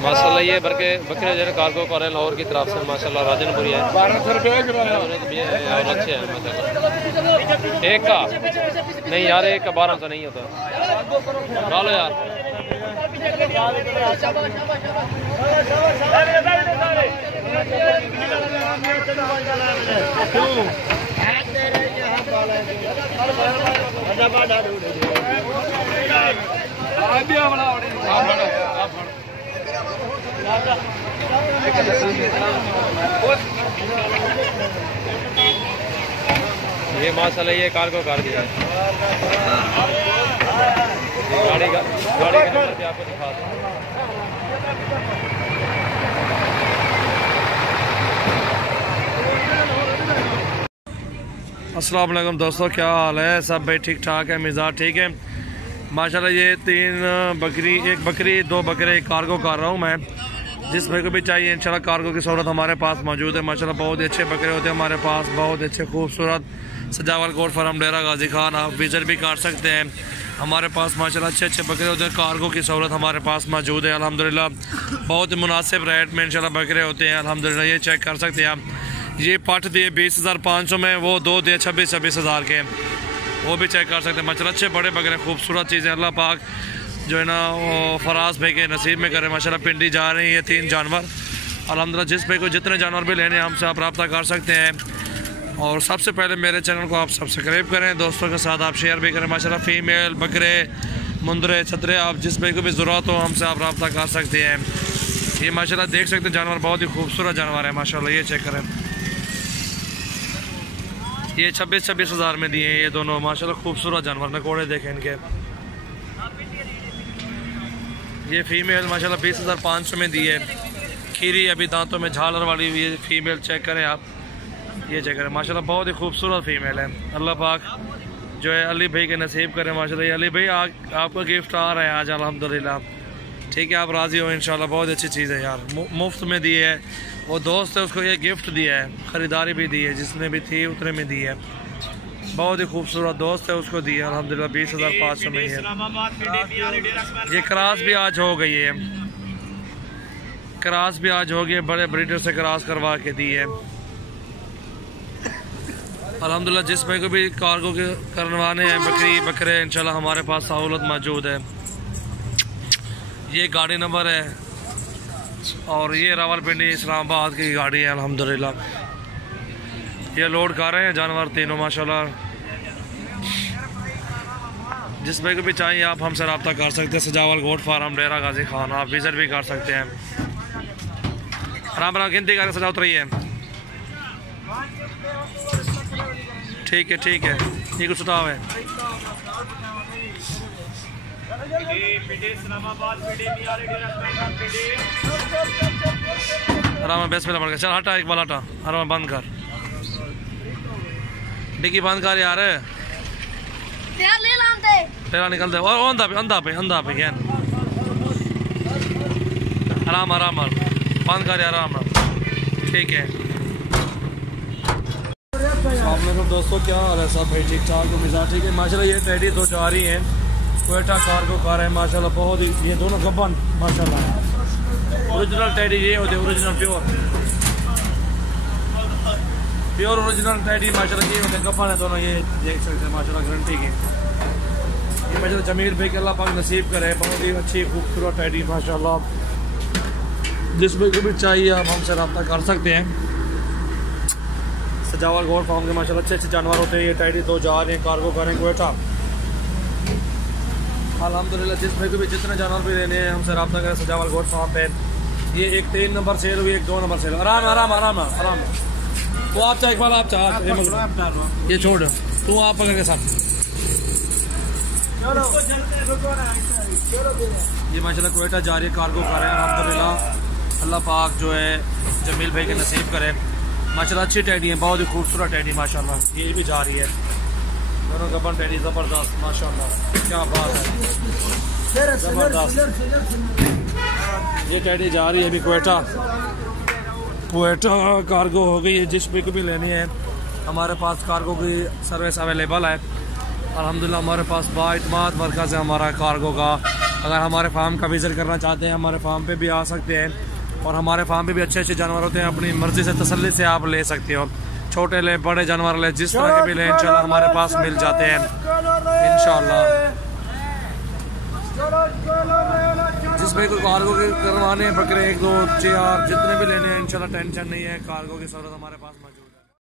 माशाल्लाह ये बकरे जो कार्गो कर रहे हैं लाहौर की तरफ से माशाल्लाह राजनपुरी है। 1200 रुपये और अच्छे हैं माशाल्लाह। एक का नहीं यार, एक का 1200 नहीं होता। ला लो यार। ये माशाल्लाह ये कार्गो कर दिया गाड़ी का नंबर भी आपको दिखा दूं। अस्सलाम वालेकुम दोस्तों, क्या हाल है? सब भाई ठीक ठाक है, मिजाज ठीक है माशाल्लाह। ये 3 बकरी, 1 बकरी 2 बकरे कार्गो कर रहा हूँ मैं। जिस भाई को भी चाहिए इंशाल्लाह कार्गो की सहूलत हमारे पास मौजूद है माशाल्लाह। बहुत ही अच्छे बकरे होते हैं हमारे पास, बहुत अच्छे खूबसूरत। सजावल गोट फार्म डेरा गाजी खान, आप विजिट भी कर सकते हैं हमारे पास माशाल्लाह। अच्छे अच्छे बकरे होते हैं, कार्गो की सहूलत हमारे पास मौजूद है अल्हम्दुलिल्लाह। बहुत ही मुनासिब रेट में इंशाल्लाह बकरे होते हैं अल्हम्दुलिल्लाह। ये चेक कर सकते हैं आप। ये पट दिए 20,500 में, वो 2 दिए 26,000 के, वो भी चेक कर सकते हैं माशाल्लाह। अच्छे बड़े बकरे, खूबसूरत चीज़ें। अल्लाह पाक जो है ना वो फराज भाई के नसीब में करे माशाल्लाह। पिंडी जा रही है 3 जानवर अल्हम्दुलिल्लाह। जिस भाई को जितने जानवर भी लेने हमसे आप रब्ता कर सकते हैं। और सबसे पहले मेरे चैनल को आप सब्सक्राइब करें, दोस्तों के साथ आप शेयर भी करें माशाल्लाह। फ़ीमेल बकरे, मुंदरे, छतरे, आप जिस भाई को भी ज़रूरत हो हमसे आप रब्ता कर सकते हैं। ये माशाल्लाह देख सकते हैं जानवर बहुत ही खूबसूरत जानवर है माशाल्लाह। ये चेक करें, ये 26,000 में दिए हैं ये दोनों माशाल्लाह। खूबसूरत जानवर, नकोड़े देखें इनके। ये फीमेल माशाल्लाह 20,500 में दी है। खीरी अभी दांतों में झालर वाली हुई है फीमेल, चेक करें आप। ये चेक करें माशाल्लाह, बहुत ही खूबसूरत फीमेल है। अल्लाह पाक जो है अली भाई के नसीब करें माशाल्लाह। ये अली भाई आपका गिफ्ट आ रहा है आज अल्हम्दुलिल्लाह। ठीक है, आप राज़ी हो इंशाल्लाह। बहुत अच्छी चीज़ है यार, मुफ्त में दी है। वो दोस्त है उसको ये गिफ्ट दिया है, ख़रीदारी भी दी है, जिसने भी थी उतने में दी है। बहुत ही खूबसूरत दोस्त है, उसको दी है अल्हम्दुलिल्लाह। 20,500 में है। ये क्रॉस भी आज हो गई है, क्रॉस भी आज हो गई, बड़े ब्रीडर से क्रॉस करवा के दी है अल्हम्दुलिल्लाह। जिस भाई को भी कार्गो के करवाने हैं बकरी बकरे इंशाल्लाह हमारे पास सहूलत मौजूद है। ये गाड़ी नंबर है और ये रावलपिंडी इस्लामाबाद की गाड़ी है अल्हम्दुलिल्लाह। ये लोड कर रहे हैं जानवर तीनों माशाल्लाह। जिस भाई को भी चाहिए आप हमसे रब्ता कर सकते हैं। सजावल गोट फार्म डेरा गाजी खान, आप विजिट भी कर सकते हैं। आराम आराम गिनती करके सजा उतरिए। ठीक है ठीक है, ये कुछ उठाव है। आराम बेस में लपड़ के चल, हटा एक बार हटा, आराम बंद कर, डिक्की बंद कर यार। तेरा निकल दे और अंधा पे क्या आराम आराम बंद कर यार, आराम। ठीक है दोस्तों, क्या हाल है? सब भाई ठीक ठाक हो, मिजाज ठीक है माशाल्लाह। ये टेडी 2 जा रही हैं, क्वेटा कार्गो कार है माशाल्लाह। बहुत ही ये दोनों गब्बन माशाल्लाह, ओरिजिनल टेडी ये होते, ओरिजिनल प्योर ओरिजिनल टेडी माशाल्लाह। ये होते गब्बन है दोनों, ये देख सकते हैं माशाल्लाह, गारंटी के। ये माशाल्लाह जमील भाई के अल्लाह पाक नसीब करे, बहुत ही अच्छी खूबसूरत टेडी माशाल्लाह। जिस भाई को भी चाहिए आप हमसे रब्ता कर सकते हैं। सजावल गोट फार्म के माशाल्लाह अच्छे अच्छे जानवर होते हैं। ये टेडी 2 जा रहे हैं, कार्गो करें क्वेटा अल्हम्दुलिल्लाह। जिस भाई को भी जितने जानवर भी लेने हैं हमसे रब्ता करें सजावल गोट फार्म पे। ये एक 3 नंबर सेल हुई, एक 2 नंबर सेल। आराम आराम आराम आराम। तो आप चाहे इकबाल, आप चाह ये छोड़ तू, आप पकड़ के साथ। ये माशाल्लाह क्वेटा जा रही है, कार्गो कर रहे हैं अल्हम्दुलिल्लाह। अल्लाह पाक जो है जमील भाई के नसीब करे माशाल्लाह। अच्छी टैडी है, बहुत ही खूबसूरत टैडी माशाल्लाह। ये भी जा रही है, दोनों गब्बन टैडी ज़बरदस्त माशाल्लाह, क्या बात है, ज़बरदस्त। ये टैडी जा रही है अभी क्वेटा कार्गो हो गई है। जिस भी को भी लेनी है हमारे पास कार्गो की सर्विस अवेलेबल है अल्हम्दुलिल्लाह। हमारे पास बाइतमाद मरकज़ है हमारा कार्गो का। अगर हमारे फार्म का विजिट करना चाहते हैं हमारे फार्म पे भी आ सकते हैं। और हमारे फार्म पे भी अच्छे अच्छे जानवर होते हैं, अपनी मर्जी से तसल्ली से आप ले सकते हो। छोटे ले बड़े जानवर ले, जिस तरह के भी ले इंशाल्लाह हमारे पास मिल जाते हैं इंशाल्लाह। जिस भाई को कार्गो के करवाने बकरे 1 2 4 जितने भी लेने हैं इंशाल्लाह टेंशन नहीं है, कार्गो की सहूलत हमारे पास मौजूद है।